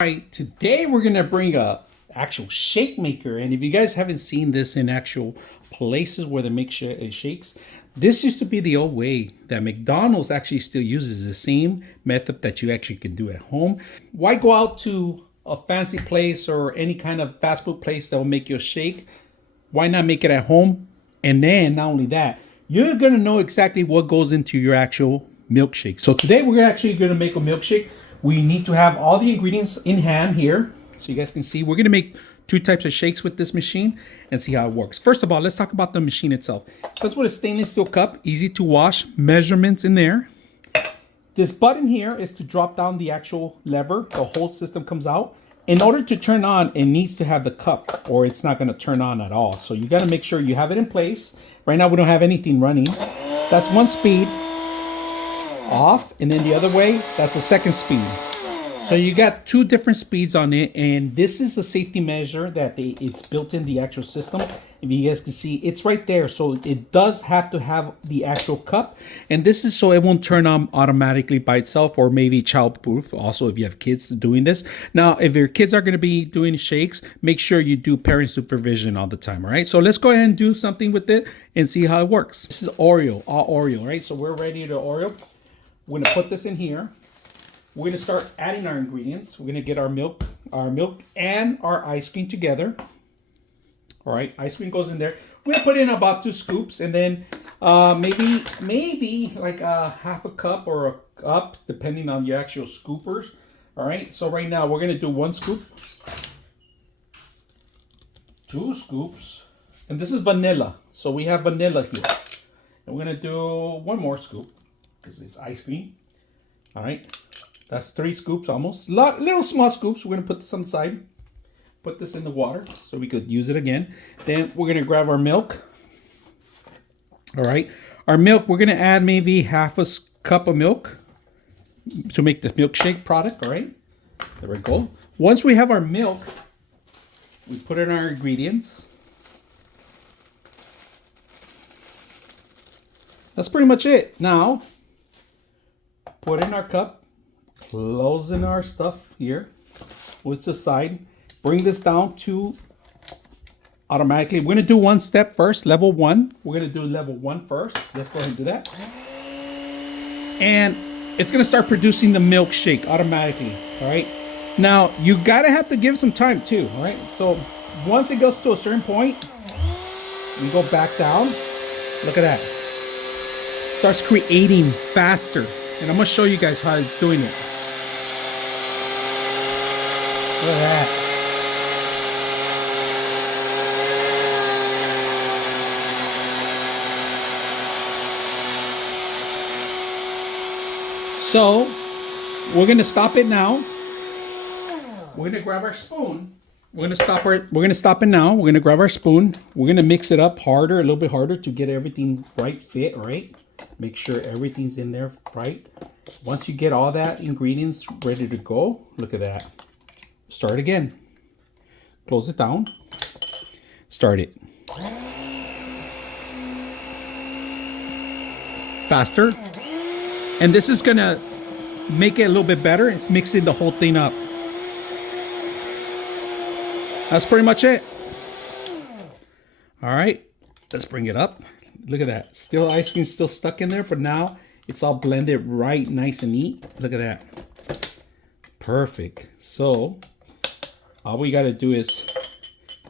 Right, today we're gonna bring a actual shake maker, and if you guys haven't seen this in actual places where they make shakes, this used to be the old way that McDonald's actually still uses the same method that you actually can do at home. Why go out to a fancy place or any kind of fast food place that will make you a shake? Why not make it at home? And then not only that, you're gonna know exactly what goes into your actual milkshake. So today we're actually gonna make a milkshake. We need to have all the ingredients in hand here so you guys can see. We're going to make two types of shakes with this machine and see how it works. First of all, let's talk about the machine itself. That's with a stainless steel cup, easy to wash, measurements in there. This button here is to drop down the actual lever. The whole system comes out. In order to turn on, it needs to have the cup or it's not going to turn on at all. So you got to make sure you have it in place. Right now we don't have anything running. That's one speed. Off, and then the other way, that's a second speed. So you got two different speeds on it, and this is a safety measure that it's built in the actual system. If you guys can see, it's right there. So it does have to have the actual cup, and this is so it won't turn on automatically by itself, or maybe childproof. Also, if you have kids doing this. Now, if your kids are going to be doing shakes, make sure you do parent supervision all the time. All right. So let's go ahead and do something with it and see how it works. This is Oreo, all Oreo, right? So we're ready to Oreo. We're gonna put this in here. We're gonna start adding our ingredients. We're gonna get our milk and our ice cream together. All right, ice cream goes in there. We're gonna put in about 2 scoops, and then maybe like a half a cup or a cup, depending on your actual scoopers. All right, so right now we're gonna do 1 scoop, 2 scoops, and this is vanilla. So we have vanilla here. And we're gonna do 1 more scoop, because it's ice cream. All right, that's 3 scoops almost. Little small scoops. We're gonna put this on the side. Put this in the water so we could use it again. Then we're gonna grab our milk. All right, our milk. We're gonna add maybe half a cup of milk to make the milkshake product. All right, there we go. Once we have our milk, we put in our ingredients. That's pretty much it. Now, put in our cup, close in our stuff here, with the side, bring this down to automatically. We're gonna do 1 step first, level 1. We're gonna do level 1 first. Let's go ahead and do that. And it's gonna start producing the milkshake automatically, all right? Now, you gotta have to give some time too, all right? So once it goes to a certain point, you go back down. Look at that. Starts creating faster. And I'm gonna show you guys how it's doing it. Look at that. So we're gonna stop it now. We're gonna grab our spoon. We're gonna stop it now. We're gonna grab our spoon. We're gonna mix it up harder, a little bit harder to get everything right fit, right? Make sure everything's in there right. Once you get all that ingredients ready to go, look at that. Start again. Close it down. Start it. Faster. And this is gonna make it a little bit better. It's mixing the whole thing up. That's pretty much it. All right, let's bring it up. Look at that. Still ice cream still stuck in there, but now it's all blended right, nice and neat. Look at that. Perfect. So all we got to do is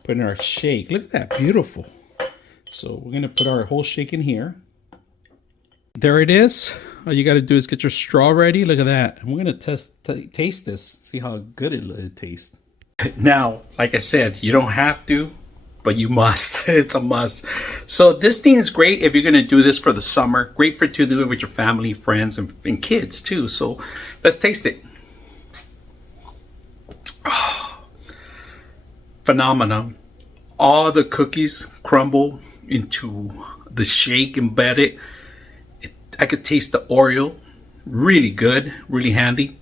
put in our shake. Look at that. Beautiful. So we're going to put our whole shake in here. There it is. All you got to do is get your straw ready. Look at that. And we're going to taste this. See how good it tastes. Now, like I said, you don't have to, but you must. It's a must. So this thing is great if you're going to do this for the summer. Great to do it with your family, friends, and kids too. So let's taste it. Oh, phenomenal. All the cookies crumble into the shake embedded. I could taste the Oreo. Really good, really handy.